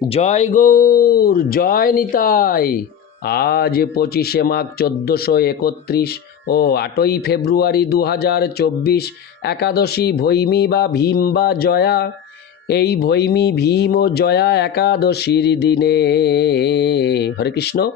জয় গৌর, জয় নিতাই। আজ পঁচিশে মাঘ চোদ্দোশো একত্রিশ ও আটই ফেব্রুয়ারি দু হাজার চব্বিশ একাদশী ভৈমী বা ভীম বা জয়া। এই ভৈমী, ভীম ও জয়া একাদশীর দিনে। হরে কৃষ্ণ।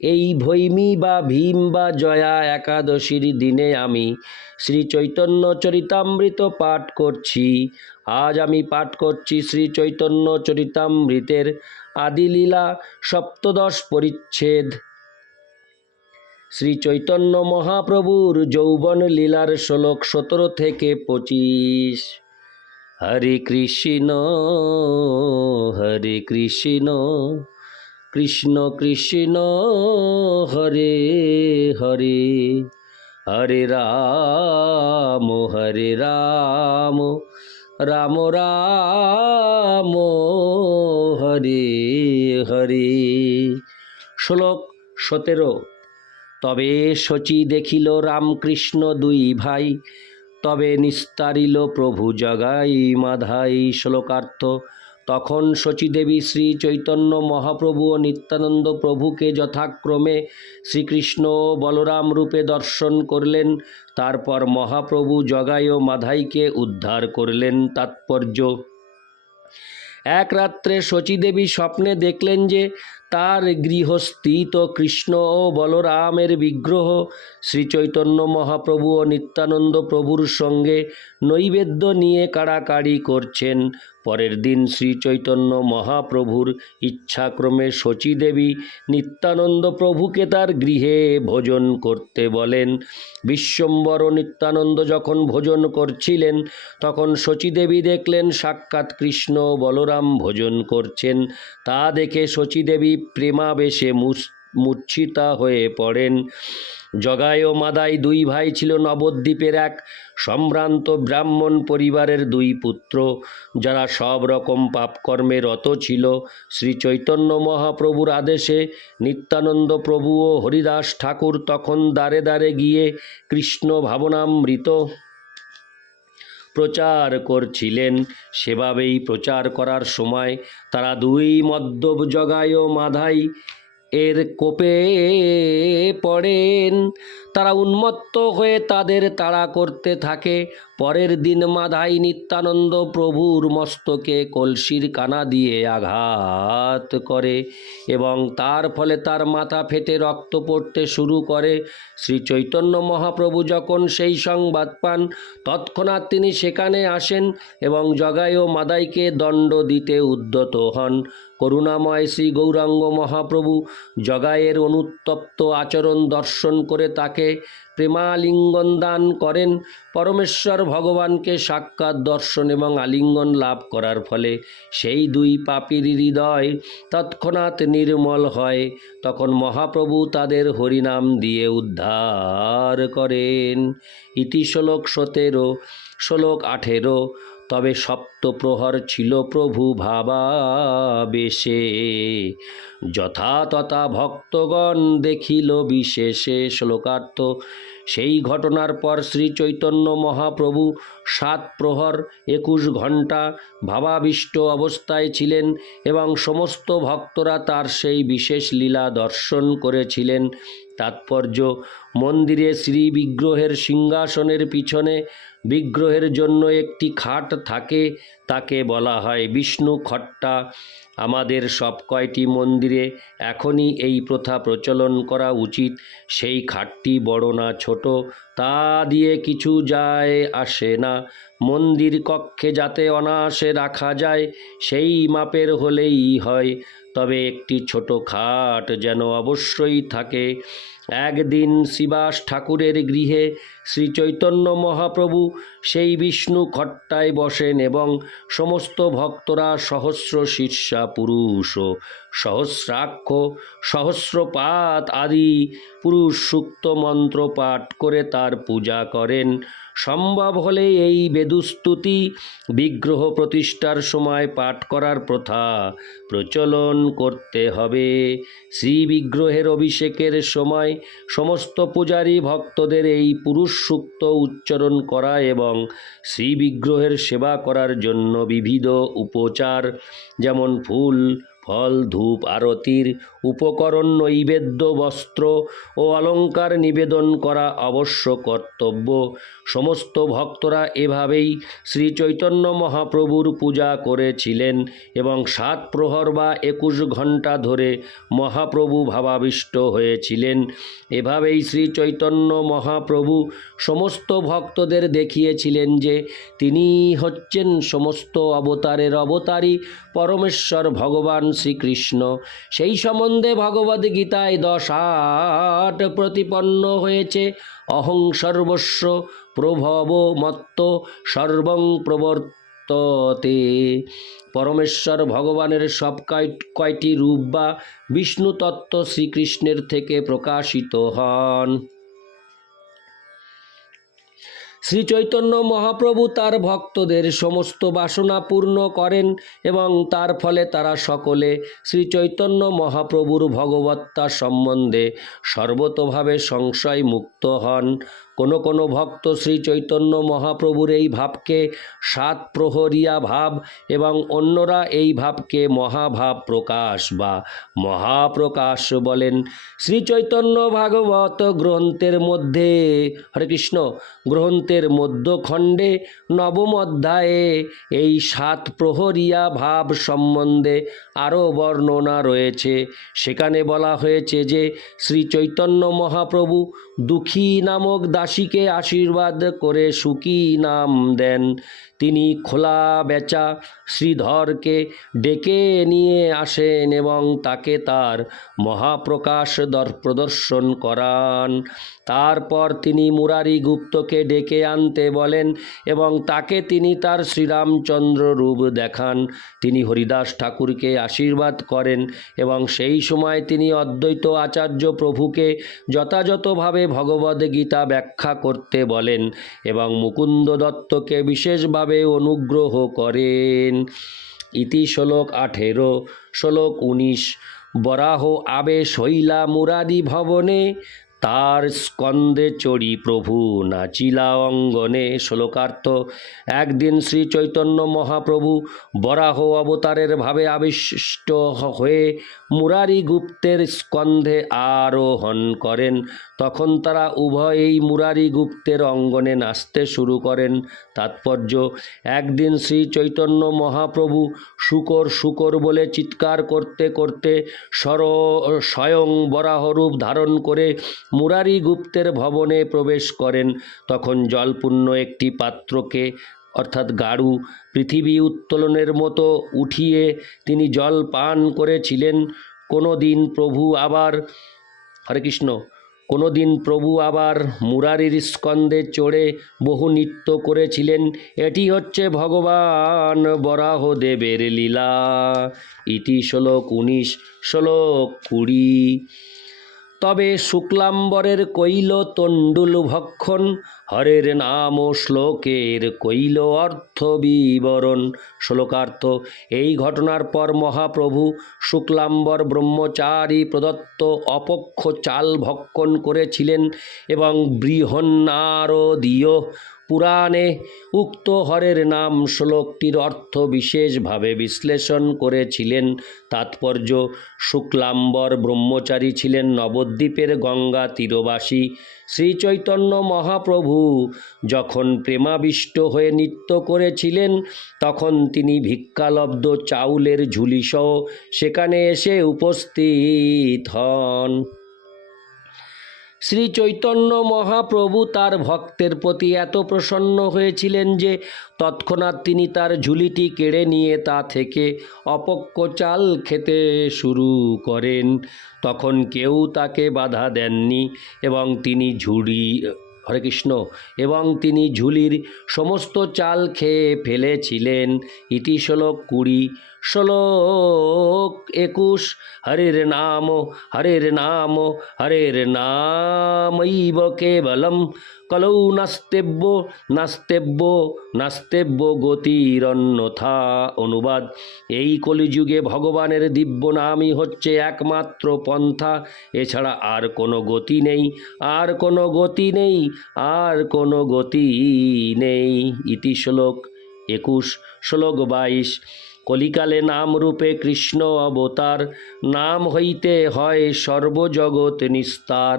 এই ভৈমী বা ভীম বা জয়া একাদশীর দিনে আমি শ্রী চৈতন্য চরিতামৃত পাঠ করছি। আজ আমি পাঠ করছি শ্রী চৈতন্য চরিতামৃতের আদিলীলা সপ্তদশ পরিচ্ছেদ। শ্রী চৈতন্য মহাপ্রভুর যৌবন লীলার শ্লোক সতেরো থেকে পঁচিশ। হরে কৃষ্ণ হরে কৃষ্ণ কৃষ্ণ কৃষ্ণ, হরে হরে হরে রাম হরে রাম। রাম রাম, হরি হরি। শ্লোক সতেরো। তবে শচী দেখিল রামকৃষ্ণ দুই ভাই, তবে নিস্তারিল প্রভু জগাই মাধাই। শ্লোকার্থ তখন শচীদেবী শ্রী চৈতন্য মহাপ্রভু ও নিত্যানন্দ প্রভুকে যথাক্রমে শ্রীকৃষ্ণ বলরাম রূপে দর্শন করলেন। তারপর মহাপ্রভু জগাই ও মাধাইকে উদ্ধার করলেন তাৎপর্য। এক রাত্রে শচীদেবী স্বপ্নে দেখলেন যে তার গৃহস্থিত কৃষ্ণ ও বলরামের বিগ্রহ শ্রী চৈতন্য মহাপ্রভু ও নিত্যানন্দ প্রভুর সঙ্গে নৈবেদ্য নিয়ে কাড়াকাড়ি করছেন। পরের দিন শ্রী চৈতন্য মহাপ্রভুর ইচ্ছাক্রমে শচীদেবী নিত্যানন্দ প্রভুকে তার গৃহে ভোজন করতে বলেন। বিশ্বম্বর ও নিত্যানন্দ যখন ভোজন করছিলেন, তখন শচীদেবী দেখলেন সাক্ষাৎ কৃষ্ণ বলরাম ভোজন করছেন। তা দেখে শচীদেবী প্রেমাবেশে মূর্ছিতা হয়ে পড়েন। জগায় ও মাদাই দুই ভাই ছিল নবদ্বীপের এক। সম্ভ্রান্ত ব্রাহ্মণ পরিবারের দুই পুত্র। যারা সব রকম পাপকর্মে রত ছিল। শ্রী চৈতন্য মহাপ্রভুর আদেশে নিত্যানন্দ প্রভু ও হরিদাস ঠাকুর তখন দ্বারে দ্বারে গিয়ে কৃষ্ণ ভাবনামৃত প্রচার করছিলেন। সেভাবেই প্রচার করার সময় তারা দুই মদ্যপ জগায় মাধাই এর কোপে পড়েন। তারা উন্মত্ত হয়ে তাদের তাড়া করতে থাকে। পরের দিন মাধাই নিত্যানন্দ প্রভুর মস্তকে কলসির কানা দিয়ে আঘাত করে এবং তার ফলে তার মাথা ফেটে রক্ত পড়তে শুরু করে। শ্রী চৈতন্য মহাপ্রভু যখন সেই সংবাদ পান, তৎক্ষণাৎ তিনি সেখানে আসেন এবং জগায় ও মাদাইকে দণ্ড দিতে উদ্যত হন। করুণাময় শ্রী গৌরাঙ্গ মহাপ্রভু জগায়ের অনুত্তপ্ত আচরণ দর্শন করে তাকে প্রেমালিঙ্গন দান করেন। পরমেশ্বর ভগবানকে সাক্ষাৎ দর্শন এবং আলিঙ্গন লাভ করার ফলে সেই দুই পাপীর হৃদয় তৎক্ষণাৎ নির্মল হয়। তখন মহাপ্রভু তাদের হরিনাম দিয়ে উদ্ধার করেন। ইতি শ্লোক সতেরো, শ্লোক আঠেরো তবে সপ্তপ্রহর ছিল প্রভু ভাবা বেশে যথা তথা ভক্তগণ দেখিল বিশেষে শ্লোকার্থ, সেই ঘটনার পর শ্রী চৈতন্য মহাপ্রভু সাত প্রহর, একুশ ঘণ্টা ভাবাবিষ্ট অবস্থায় ছিলেন এবং সমস্ত ভক্তরা তার সেই বিশেষ লীলা দর্শন করেছিলেন। তাৎপর্য, মন্দিরে শ্রী বিগ্রহের সিংহাসনের পিছনে বিগ্রহের জন্য একটি খাট থাকে, তাকে বলা হয় বিষ্ণু খট্টা। আমাদের সব কয়টি মন্দিরে এখনই এই প্রথা প্রচলন করা উচিত। সেই খাটটি বড় না ছোট, তা দিয়ে কিছু যায় আসে না। মন্দির কক্ষে যাতে অনায়াসে রাখা যায়, সেই মাপের হলেই হয়। তবে একটি ছোট খাট যেন অবশ্যই থাকে। একদিন শিবাস ঠাকুরের গৃহে শ্রী চৈতন্য মহাপ্রভু সেই বিষ্ণু খট্টায় বসেন এবং সমস্ত ভক্তরা সহস্র শীর্ষা পুরুষ ও সহস্রাক্ষ, সহস্রপাত আদি পুরুষ সুক্ত মন্ত্র পাঠ করে তার পূজা করেন। সম্ভব হলে এই বেদুস্তুতি বিগ্রহ প্রতিষ্ঠার সময় পাঠ করার প্রথা প্রচলন করতে হবে। শ্রী বিগ্রহের অভিষেকের সময় সমস্ত পূজারী ভক্তদের এই পুরুষ সুক্ত উচ্চারণ করা এবং শ্রী বিগ্রহের সেবা করার জন্য বিবিধ উপচার, যেমন ফুল, ফল, ধূপ, আরতির উপকরণ নৈবেদ্য বস্ত্র ও অলংকার নিবেদন করা অবশ্য কর্তব্য। সমস্ত ভক্তরা এভাবেই শ্রী চৈতন্য মহাপ্রভুর পূজা করেছিলেন এবং সাত প্রহর বা একুশ ঘণ্টা ধরে মহাপ্রভু ভাবাবিষ্ট হয়েছিলেন। এভাবেই শ্রী চৈতন্য মহাপ্রভু সমস্ত ভক্তদের দেখিয়েছিলেন যে তিনি হচ্ছেন সমস্ত অবতারের অবতারী পরমেশ্বর ভগবান শ্রীকৃষ্ণ। সেই সম্বন্ধে ভগবদ্গীতায় দশ আট প্রতিপন্ন হয়েছে। অহং সর্বস্ব প্রভব মত্ত সর্বং প্রবর্ততে। পরমেশ্বর ভগবানের সব কয়- কয়টি রূপ বা বিষ্ণু তত্ত্ব শ্রীকৃষ্ণের থেকে প্রকাশিত হন। শ্রী চৈতন্য মহাপ্রভু তার ভক্তদের সমস্ত বাসনা পূর্ণ করেন এবং তার ফলে তারা সকলে শ্রীচৈতন্য মহাপ্রভুর ভগবত্তা সম্বন্ধে সর্বতোভাবে সংশয় মুক্ত হন। কোনো কোনো ভক্ত শ্রী চৈতন্য মহাপ্রভুর এই ভাবকে সাত প্রহরিয়া ভাব এবং অন্যরা এই ভাবকে মহাভাব প্রকাশ বা মহাপ্রকাশ বলেন। শ্রী চৈতন্য ভাগবত গ্রন্থের মধ্যে, হরে কৃষ্ণ, গ্রন্থের মধ্যখণ্ডে নবম অধ্যায়ে এই সাত প্রহরিয়া ভাব সম্বন্ধে আরও বর্ণনা রয়েছে। সেখানে বলা হয়েছে যে শ্রী চৈতন্য মহাপ্রভু দুঃখী নামক দাসীকে আশীর্বাদ করে সুখী নাম দেন। তিনি খোলা বেচা শ্রীধরকে ডেকে নিয়ে আসেন এবং তাকে তার মহাপ্রকাশ দর প্রদর্শন করান। তারপর তিনি মুরারি গুপ্তকে ডেকে আনতে বলেন এবং তাকে তিনি তার শ্রীরামচন্দ্র রূপ দেখান। তিনি হরিদাস ঠাকুরকে আশীর্বাদ করেন এবং সেই সময় তিনি অদ্বৈত আচার্য প্রভুকে যথাযথভাবে ভগবদ্গীতা ব্যাখ্যা করতে বলেন এবং মুকুন্দ দত্তকে বিশেষভাবে অনুগ্রহ করেন। ইতি শ্লোক আঠেরো শ্লোক উনিশ বরাহ আবে শৈলা মুরাদি ভবনে তার স্কন্দে চড়ি প্রভু নাচিলা অঙ্গনে শ্লোকার্থ। একদিন শ্রী চৈতন্য মহাপ্রভু বরাহ অবতারের ভাবে আবিষ্ট হয়ে মুরারি গুপ্তের স্কন্ধে আরোহণ করেন। তখন তারা উভয়েই মুরারি গুপ্তের অঙ্গনে নাচতে শুরু করেন। তাৎপর্য, একদিন শ্রী চৈতন্য মহাপ্রভু শুকর শুকর বলে চিৎকার করতে করতে সর, স্বয়ং বরাহরূপ ধারণ করে মুরারি গুপ্তের ভবনে প্রবেশ করেন। তখন জলপূর্ণ একটি পাত্রকে, অর্থাৎ গাড়ু, পৃথিবী উত্তোলনের মতো উঠিয়ে তিনি জল পান করেছিলেন। কোনো দিন প্রভু আবার, হরে কৃষ্ণ কোনো দিন প্রভু আবার মুরারির স্কন্দে চড়ে বহু নৃত্য করেছিলেন। এটি হচ্ছে ভগবান বরাহদেবের লীলা। ইতি শ্লোক উনিশ, শ্লোক কুড়ি। তবে শুক্লাম্বরের কৈল তণ্ডুল ভক্ষণ, হরের নাম ও শ্লোকের কৈল অর্থ বিবরণ। শ্লোকার্থ, এই ঘটনার পর মহাপ্রভু শুক্লাম্বর ব্রহ্মচারী প্রদত্ত অপক্ষ চাল ভক্ষণ করেছিলেন এবং বৃহন্নারদীয় পুরাণে উক্ত হরের নাম শ্লোকটির অর্থ বিশেষভাবে বিশ্লেষণ করেছিলেন তাৎপর্য, শুক্লাম্বর ব্রহ্মচারী ছিলেন নবদ্বীপের গঙ্গা তীরবাসী শ্রীচৈতন্য মহাপ্রভু। যখন প্রেমাবিষ্ট হয়ে নৃত্য করেছিলেন, তখন তিনি ভিক্ষালব্ধ চাউলের ঝুলিসহ সেখানে এসে উপস্থিত হন। শ্রী চৈতন্য মহাপ্রভু তার ভক্তের প্রতি এত প্রসন্ন হয়েছিলেন যে তৎক্ষণাৎ তিনি তার ঝুলিটি কেড়ে নিয়ে তা থেকে অপক্ষ চাল খেতে শুরু করেন। তখন কেউ তাকে বাধা দেননি এবং তিনি ঝুড়ি, হরে কৃষ্ণ, এবং তিনি ঝুলির সমস্ত চাল খেয়ে ফেলেছিলেন। ইতি শ্লোক কুড়ি শ্লোক একুশ। হরের নাম হরের নাম, হরের নামৈব কেবলম। কলৌ নাস্তেব্য নাস্তেব্য নাস্তেব্য গতিরন্যথা অনুবাদ। এই কলিযুগে ভগবানের দিব্য নামই হচ্ছে একমাত্র পন্থা। এছাড়া আর কোনো গতি নেই, আর কোনো গতি নেই, আর কোনো গতি নেই। ইতি শ্লোক একুশ, শ্লোক বাইশ। কলিকালে নাম রূপে কৃষ্ণ অবতার, নাম হইতে হয় সর্বজগৎ নিস্তার।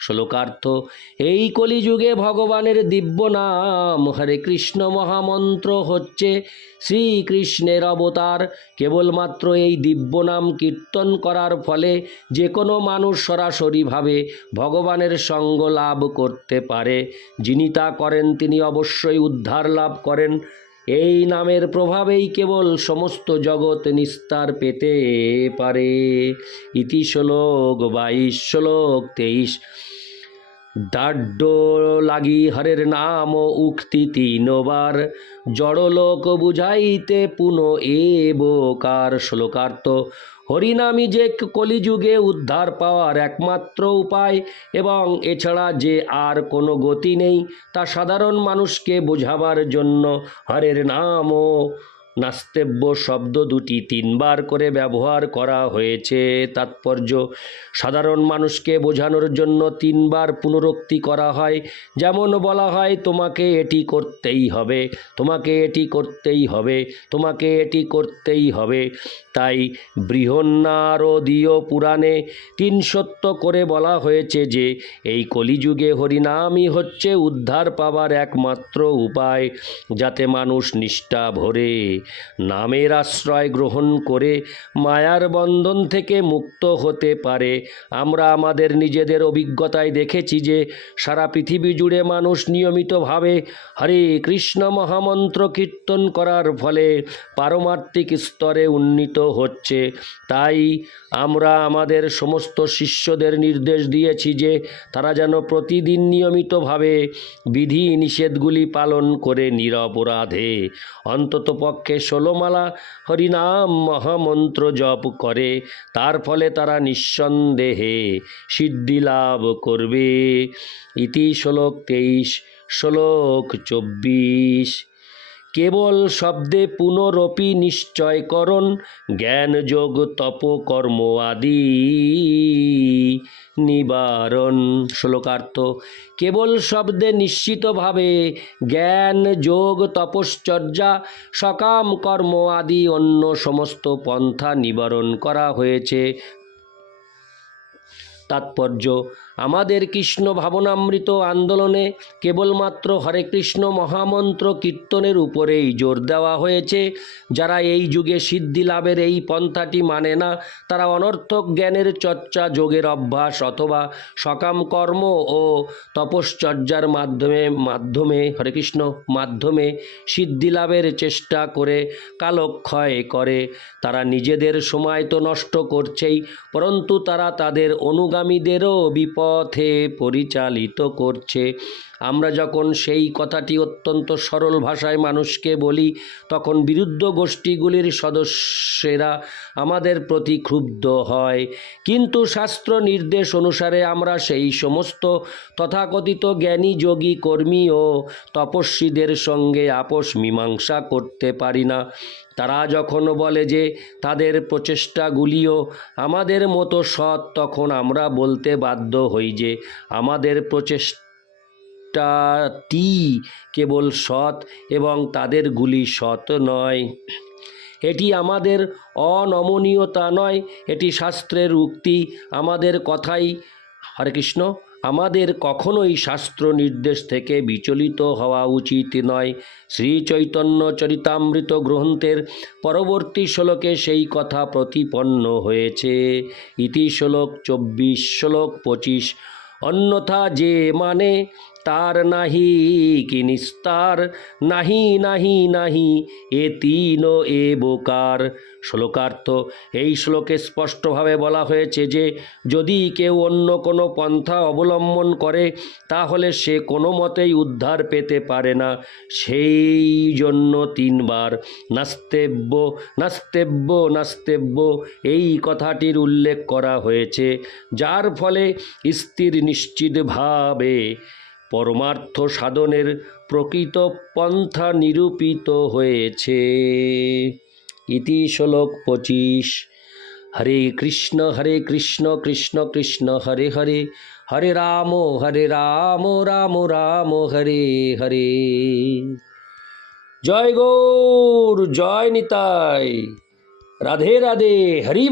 শ্লোকার্থ, এই কলিযুগে ভগবানের দিব্য নাম, হরে কৃষ্ণ মহামন্ত্র হচ্ছে শ্রীকৃষ্ণের অবতার। কেবলমাত্র এই দিব্য নাম কীর্তন করার ফলে যে কোনো মানুষ সরাসরিভাবে ভগবানের সঙ্গ লাভ করতে পারে। যিনি তা করেন, তিনি অবশ্যই উদ্ধার লাভ করেন। এই নামের প্রভাবেই কেবল সমস্ত জগৎ নিস্তার পেতে পারে। ইতি শ্লোক বাইশ শ্লোক তেইশ। দাড্ড লাগি হরের নাম উক্তি তিনবার। জড়লোক বুঝাইতে পুন এ বোকার শ্লোকার্থ। হরিনামই যে কলিযুগে উদ্ধার পাওয়ার একমাত্র উপায়, এবং এছাড়া যে আর কোনো গতি নেই, তা সাধারণ মানুষকে বোঝাবার জন্য হরের নামও নাস্তেব্য শব্দ দুটি তিনবার করে ব্যবহার করা হয়েছে। তাৎপর্য, সাধারণ মানুষকে বোঝানোর জন্য তিনবার পুনরুক্তি করা হয়। যেমন বলা হয়, তোমাকে এটি করতেই হবে, তোমাকে এটি করতেই হবে, তোমাকে এটি করতেই হবে। তাই বৃহন্নারদীয় পুরাণে তিন সত্য করে বলা হয়েছে যে, এই কলিযুগে হরিনামই হচ্ছে উদ্ধার পাবার একমাত্র উপায়, যাতে মানুষ নিষ্ঠা ভরে নামের আশ্রয় গ্রহণ করে মায়ার বন্ধন থেকে মুক্ত হতে পারে। আমরা আমাদের নিজেদের অভিজ্ঞতায় দেখেছি যে, সারা পৃথিবী জুড়ে মানুষ নিয়মিতভাবে হরে কৃষ্ণ মহামন্ত্র কীর্তন করার ফলে পারমার্থিক স্তরে উন্নীত হচ্ছে। তাই আমরা আমাদের সমস্ত শিষ্যদের নির্দেশ দিয়েছি যে, তারা যেন প্রতিদিন নিয়মিতভাবে বিধি নিষেধগুলি পালন করে নিরপরাধে। অন্ততপক্ষে ষোলোমালা হরিনাম মহামন্ত্র জপ করে, তার ফলে তারা নিঃসন্দেহে সিদ্ধি লাভ করবে। ইতি শ্লোক তেইশ, শ্লোক চব্বিশ। কেবল শব্দে পুনরপি নিশ্চয়করণ, জ্ঞান যোগ তপ কর্ম আদি নিবারণ। শ্লোকার্থ, কেবল শব্দে নিশ্চিতভাবে জ্ঞান যোগ তপশ্চর্যা, সকাম কর্ম আদি অন্য সমস্ত পন্থা নিবারণ করা হয়েছে। তাৎপর্য আমাদের কৃষ্ণ ভাবনামৃত আন্দোলনে কেবলমাত্র হরে কৃষ্ণ মহামন্ত্র কীর্তনের উপরেই জোর দেওয়া হয়েছে। যারা এই যুগে সিদ্ধি লাভের এই পন্থাটি মানে না, তারা অনর্থক জ্ঞানের চর্চা, যোগের অভ্যাস অথবা সকাম কর্ম ও তপশ্চর্যার মাধ্যমে মাধ্যমে, হরে কৃষ্ণ, মাধ্যমে সিদ্ধি লাভের চেষ্টা করে কালক্ষয় করে। তারা নিজেদের সময় তো নষ্ট করছেই, পরন্তু তারা তাদের অনুগামীদেরও বিপথে পরিচালিত করছে। আমরা যখন সেই কথাটি অত্যন্ত সরল ভাষায় মানুষকে বলি, তখন বিরুদ্ধ গোষ্ঠীগুলির সদস্যেরা আমাদের প্রতি ক্ষুব্ধ হয়। কিন্তু শাস্ত্র নির্দেশ অনুসারে আমরা সেই সমস্ত তথাকথিত জ্ঞানী যোগী কর্মী ও তপস্বীদের সঙ্গে আপোষ মীমাংসা করতে পারি না। তারা যখন বলে যে তাদের প্রচেষ্টাগুলিও আমাদের মতো সৎ, তখন আমরা বলতে বাধ্য হই যে আমাদের প্রচেষ্টাটি কেবল সৎ এবং তাদের গুলি সৎ নয়। এটি আমাদের অনমনীয়তা নয়, এটি শাস্ত্রের উক্তি। আমাদের কথাই, হরে কৃষ্ণ, আমাদের কখনোই শাস্ত্র নির্দেশ থেকে বিচলিত হওয়া উচিত নয়। শ্রী চৈতন্য চরিতামৃত গ্রন্থের পরবর্তী শ্লোকে সেই কথা প্রতিপন্ন হয়েছে। ইতি শ্লোক চব্বিশ, শ্লোক পঁচিশ, অন্যথা যে মানে তার নাহি, কি নিস্তার? নাহি নাহি নাহি, এ তিন এ বোকার। শ্লোকার্থ, এই শ্লোকে স্পষ্টভাবে বলা হয়েছে যে, যদি কেউ অন্য কোনো পন্থা অবলম্বন করে, তাহলে সে কোনো মতেই উদ্ধার পেতে পারে না। সেই জন্য তিনবার, নাস্তেব্য নাস্তেব্য নাস্তেব্য, এই কথাটির উল্লেখ করা হয়েছে, যার ফলে স্থির নিশ্চিতভাবে পরমার্থ সাধনের প্রকৃত পন্থা নিরূপিত হয়েছে। ইতি শ্লোক পঁচিশ। হরে কৃষ্ণ হরে কৃষ্ণ কৃষ্ণ কৃষ্ণ, হরে হরে। হরে রাম হরে রাম রাম রাম, হরে হরে। জয় গৌর, জয় নিতাই। রাধে রাধে, হরি